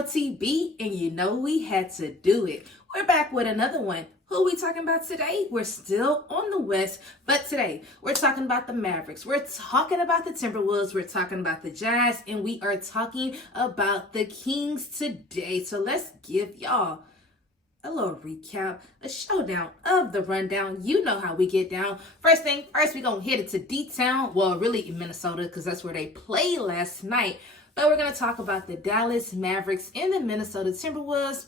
LTB, and you know we had to do it. We're back with another one. Who are we talking about today? We're still on the West, but today we're talking about the Mavericks. We're talking about the Timberwolves. We're talking about the Jazz, and we are talking about the Kings today. So let's give y'all a little recap, a showdown of the rundown. You know how we get down. First thing first, we're going to hit it to D-Town. Well, really in Minnesota, because that's where they played last night. But we're going to talk about the Dallas Mavericks and the Minnesota Timberwolves.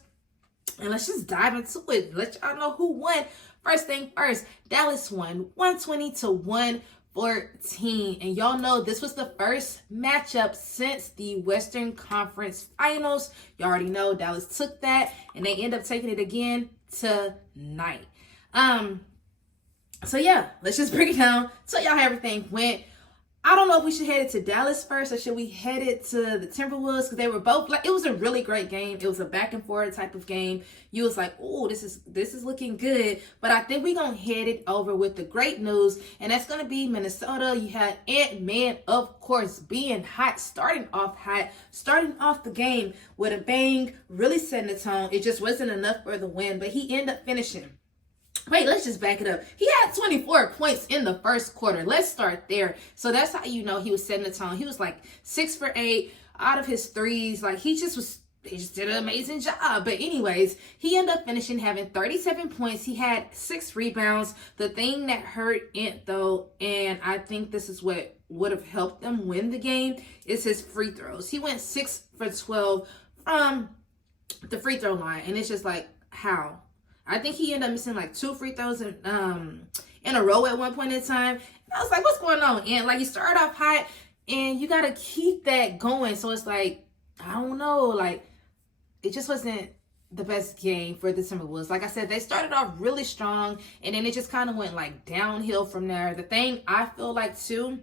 And let's just dive into it. Let y'all know who won. First thing first, Dallas won 120-114. And y'all know this was the first matchup since the Western Conference Finals. You already know Dallas took that and they end up taking it again tonight. So yeah, let's just break it down. Tell y'all how everything went. I don't know if we should head it to Dallas first or should we head it to the Timberwolves, because they were both like, it was a really great game. It was a back and forth type of game. You was like, oh, this is looking good. But I think we're gonna head it over with the great news, and that's gonna be Minnesota. You had Antman, of course, being hot, starting off the game with a bang, really setting the tone. It just wasn't enough for the win, but he ended up finishing. Wait, let's just back it up. He had 24 points in the first quarter. Let's start there. So that's how you know he was setting the tone. He was like 6 for 8 out of his threes. Like he just did an amazing job. But anyways, he ended up finishing having 37 points. He had 6 rebounds. The thing that hurt Ant though, and I think this is what would have helped them win the game, is his free throws. He went 6 for 12 from the free throw line. And it's just like, how? I think he ended up missing like 2 free throws in a row at one point in time. And I was like, what's going on? And like, you started off hot and you got to keep that going. So it's like, I don't know, like it just wasn't the best game for the Timberwolves. Like I said, they started off really strong and then it just kind of went like downhill from there. The thing I feel like too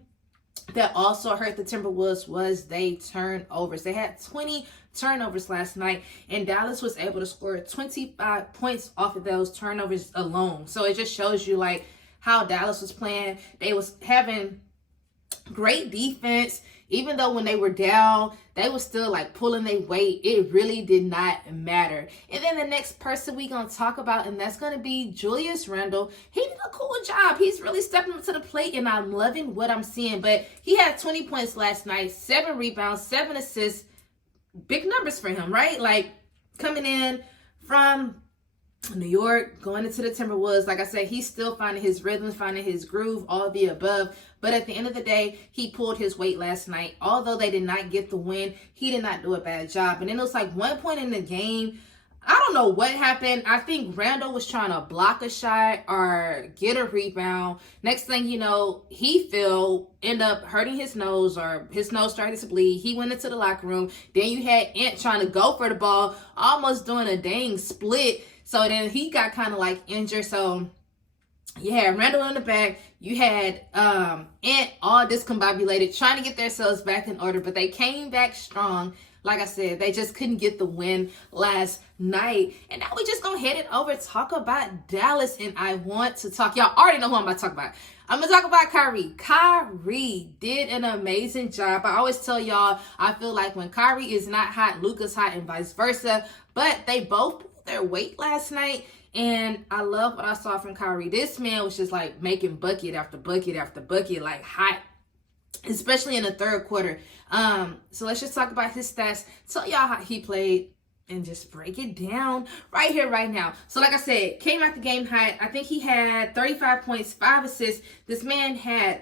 that also hurt the Timberwolves was they turnovers. They had 20 turnovers last night, and Dallas was able to score 25 points off of those turnovers alone. So it just shows you like how Dallas was playing. They was having great defense. Even though when they were down, they were still like pulling their weight. It really did not matter. And then the next person we gonna talk about, and that's gonna be Julius Randle. He did a cool job. He's really stepping up to the plate, and I'm loving what I'm seeing. But he had 20 points last night, 7 rebounds, 7 assists. Big numbers for him, right? Like coming in from New York, going into the Timberwolves. Like I said, he's still finding his rhythm, finding his groove, all the above. But at the end of the day, he pulled his weight last night. Although they did not get the win, he did not do a bad job. And then it was like one point in the game, I don't know what happened. I think Randall was trying to block a shot or get a rebound. Next thing you know, he ended up hurting his nose, or his nose started to bleed. He went into the locker room. Then you had Ant trying to go for the ball, almost doing a dang split. So then he got kind of like injured. So you had Randall in the back. You had Ant all discombobulated, trying to get themselves back in order. But they came back strong. Like I said, they just couldn't get the win last night. And now we just gonna head it over, talk about Dallas. And I want to talk, y'all already know who I'm about to talk about. I'm gonna talk about Kyrie. Kyrie did an amazing job. I always tell y'all, I feel like when Kyrie is not hot, Luka's hot, and vice versa. But they both pulled their weight last night. And I love what I saw from Kyrie. This man was just like making bucket after bucket after bucket, like hot, especially in the third quarter. So let's just talk about his stats, tell y'all how he played, and just break it down right here, right now. So like I said, came out the game hot. I think he had 35 points, 5 assists. This man had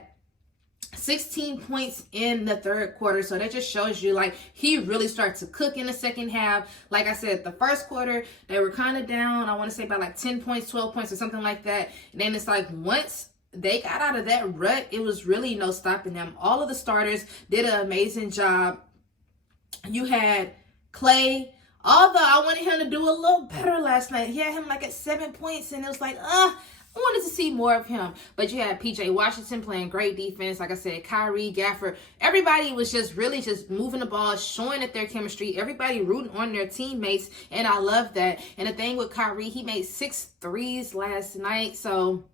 16 points in the third quarter. So that just shows you like he really started to cook in the second half. Like I said, the first quarter, they were kind of down. I want to say about like 10 points, 12 points or something like that. And then it's like once they got out of that rut, it was really no stopping them. All of the starters did an amazing job. You had Clay, although I wanted him to do a little better last night. He had him like at 7 points, and it was like, I wanted to see more of him. But you had PJ Washington playing great defense. Like I said, Kyrie, Gafford, everybody was just really just moving the ball, showing that their chemistry, everybody rooting on their teammates, and I love that. And the thing with Kyrie, he made 6 threes last night, so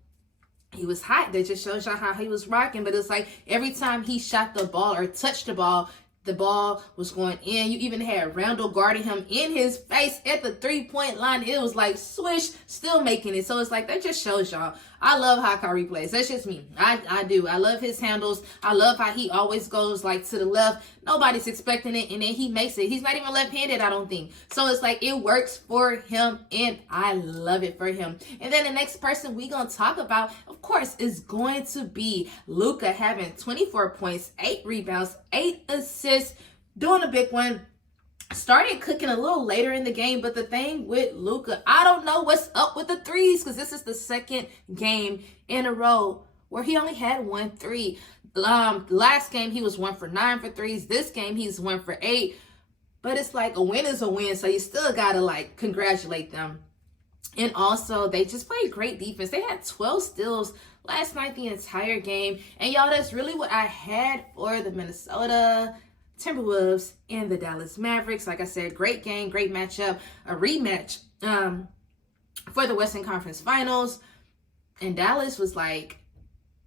he was hot. That just shows y'all how he was rocking. But it's like every time he shot the ball or touched the ball, The ball was going in. You even had Randall guarding him in his face at the 3-point line. It was like swish, still making it. So it's like, that just shows y'all. I love how Kyrie plays. That's just me. I do. I love his handles. I love how he always goes like to the left. Nobody's expecting it, and then he makes it. He's not even left-handed, I don't think. So it's like, it works for him, and I love it for him. And then the next person we gonna talk about, of course, is going to be Luka, having 24 points, 8 rebounds, 8 assists, doing a big one. Started cooking a little later in the game, but the thing with Luka, I don't know what's up with the threes, because this is the second game in a row where he only had 1 3. Last game he was 1 for 9 for threes. This game he's 1 for 8. But it's like, a win is a win, so you still gotta like congratulate them. And also, they just played great defense. They had 12 steals last night, the entire game. And y'all, that's really what I had for the Minnesota Timberwolves and the Dallas Mavericks. Like I said, great game, great matchup, a rematch for the Western Conference Finals. And Dallas was like,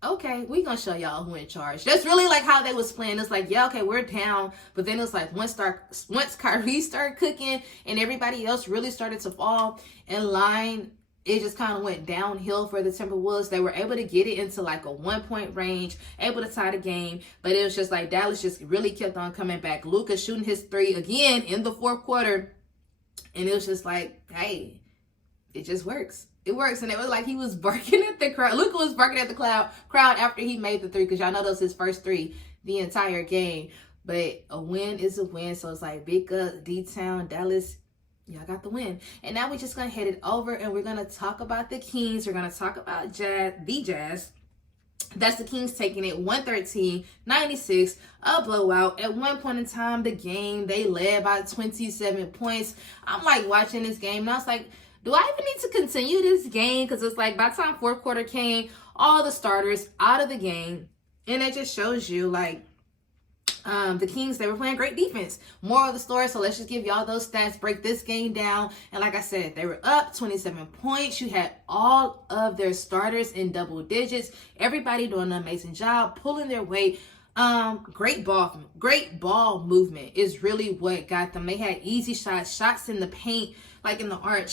okay, we gonna show y'all who in charge. That's really like how they was playing. It's like, yeah, okay, we're down. But then it's like, once Kyrie started cooking and everybody else really started to fall in line, it just kind of went downhill for the Timberwolves. They were able to get it into like a 1-point range, able to tie the game. But it was just like, Dallas just really kept on coming back. Luka shooting his 3 again in the fourth quarter. And it was just like, hey, it just works. It works. And it was like he was barking at the crowd. Luka was barking at the crowd after he made the 3, because y'all know that was his first 3 the entire game. But a win is a win. So it's like, big up, D-Town, Dallas, y'all got the win. And now we're just going to head it over, and we're going to talk about the Kings. We're going to talk about the Jazz. That's the Kings taking it 113-96, a blowout. At one point in time, the game, they led by 27 points. I'm like watching this game, and I was like, do I even need to continue this game? Because it's like, by the time fourth quarter came, all the starters out of the game. And it just shows you, like, the Kings, they were playing great defense. More of the story, so let's just give y'all those stats, break this game down. And like I said, they were up 27 points. You had all of their starters in double digits. Everybody doing an amazing job, pulling their weight. Great ball movement is really what got them. They had easy shots in the paint, like in the arc.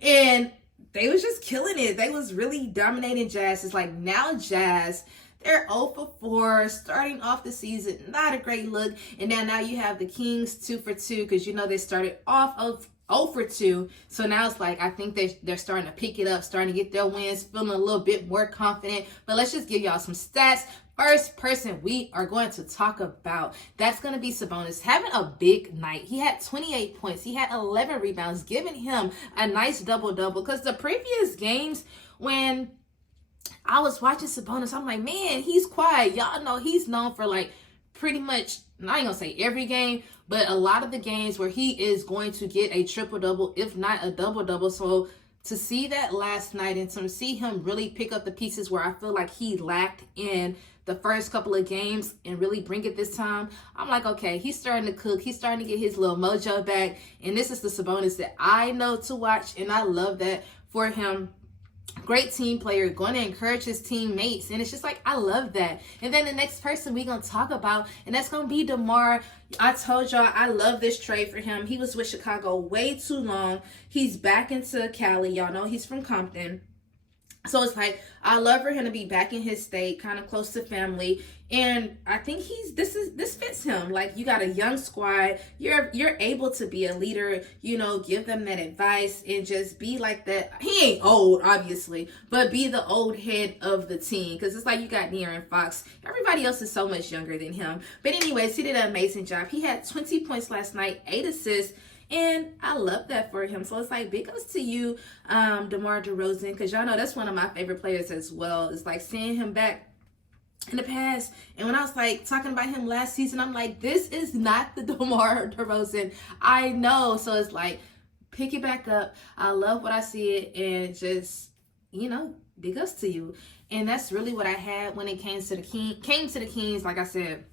And they was just killing it. They was really dominating Jazz. It's like, now Jazz, they're 0 for 4, starting off the season. Not a great look. And now you have the Kings 2 for 2, because you know they started off of 0 for 2. So now it's like, I think they're starting to pick it up, starting to get their wins, feeling a little bit more confident. But let's just give y'all some stats. First person we are going to talk about, that's going to be Sabonis, having a big night. He had 28 points. He had 11 rebounds, giving him a nice double-double. Because the previous games, when I was watching Sabonis, I'm like, man, he's quiet. Y'all know he's known for like pretty much, I ain't gonna say every game, but a lot of the games where he is going to get a triple-double, if not a double-double. So to see that last night and to see him really pick up the pieces where I feel like he lacked in the first couple of games and really bring it this time, I'm like, okay, he's starting to cook. He's starting to get his little mojo back. And this is the Sabonis that I know to watch, and I love that for him. Great team player, going to encourage his teammates, and it's just like, I love that. And then the next person we're going to talk about, and that's going to be DeMar. I told y'all I love this trade for him. He was with Chicago way too long. He's back into Cali. Y'all know he's from Compton. So it's like, I love for him to be back in his state, kind of close to family. And I think this fits him. Like, you got a young squad. You're able to be a leader, you know, give them that advice and just be like that. He ain't old, obviously, but be the old head of the team. Because it's like, you got De'Aaron Fox. Everybody else is so much younger than him. But anyways, he did an amazing job. He had 20 points last night, 8 assists. And I love that for him. So it's like, big ups to you, DeMar DeRozan, because y'all know that's one of my favorite players as well. It's like seeing him back in the past. And when I was like talking about him last season, I'm like, this is not the DeMar DeRozan I know. So it's like, pick it back up. I love what I see it, and just, you know, big ups to you. And that's really what I had when it came to the Kings. Like I said,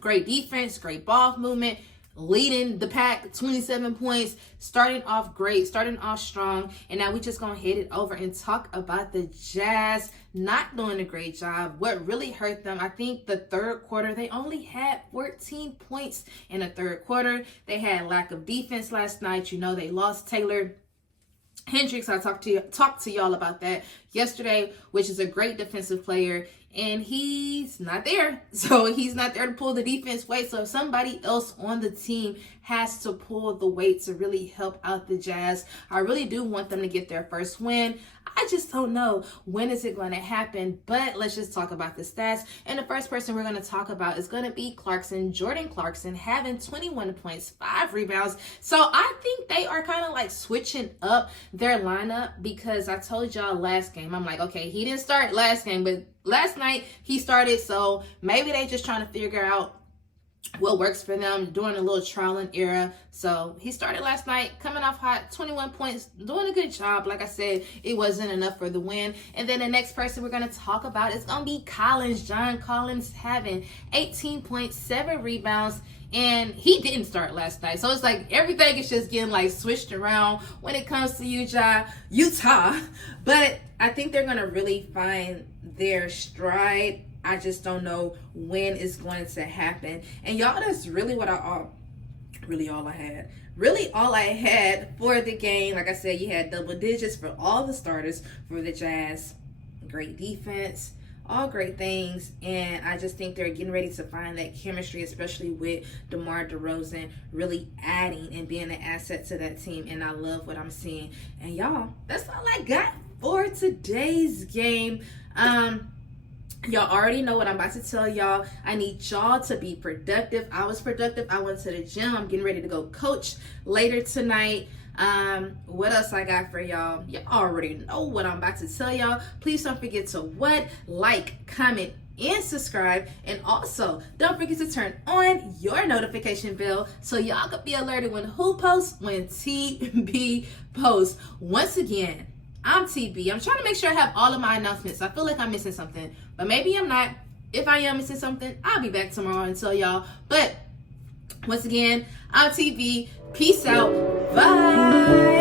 great defense, great ball movement. leading the pack, 27 points, starting off great, starting off strong. And now we just gonna head it over and talk about the Jazz not doing a great job. What really hurt them, I think the third quarter, they only had 14 points in the third quarter. They had lack of defense last night. You know, they lost Taylor Hendricks. I talked to y'all about that yesterday, which is a great defensive player, and he's not there. So he's not there to pull the defense weight. So if somebody else on the team has to pull the weight to really help out the Jazz, I really do want them to get their first win. I just don't know when is it going to happen, but let's just talk about the stats. And the first person we're going to talk about is going to be Clarkson, Jordan Clarkson, having 21 points, 5 rebounds. So I think they are kind of like switching up their lineup, because I told y'all last game, I'm like, okay, he didn't start last game, but last night he started. So maybe they just trying to figure out what works for them, doing a little trial and error. So he started last night, coming off hot, 21 points, doing a good job. Like I said, it wasn't enough for the win. And then the next person we're going to talk about is going to be Collins. John Collins having 18 points, 7 rebounds, and he didn't start last night. So it's like everything is just getting like switched around when it comes to Utah. But I think they're going to really find their stride. I just don't know when it's going to happen. And y'all, that's really all I had for the game. Like I said, you had double digits for all the starters for the Jazz. Great defense, all great things. And I just think they're getting ready to find that chemistry, especially with DeMar DeRozan really adding and being an asset to that team. And I love what I'm seeing. And y'all, that's all I got for today's game. Y'all already know what I'm about to tell y'all. I need y'all to be productive. I was productive. I went to the gym. I'm getting ready to go coach later tonight. What else I got for y'all? You already know what I'm about to tell y'all. Please don't forget to like, comment, and subscribe. And also, don't forget to turn on your notification bell so y'all can be alerted when who posts, when TB posts. Once again, I'm TB. I'm trying to make sure I have all of my announcements. I feel like I'm missing something, but maybe I'm not. If I am missing something, I'll be back tomorrow and tell y'all. But once again, I'm TB. Peace out. Bye.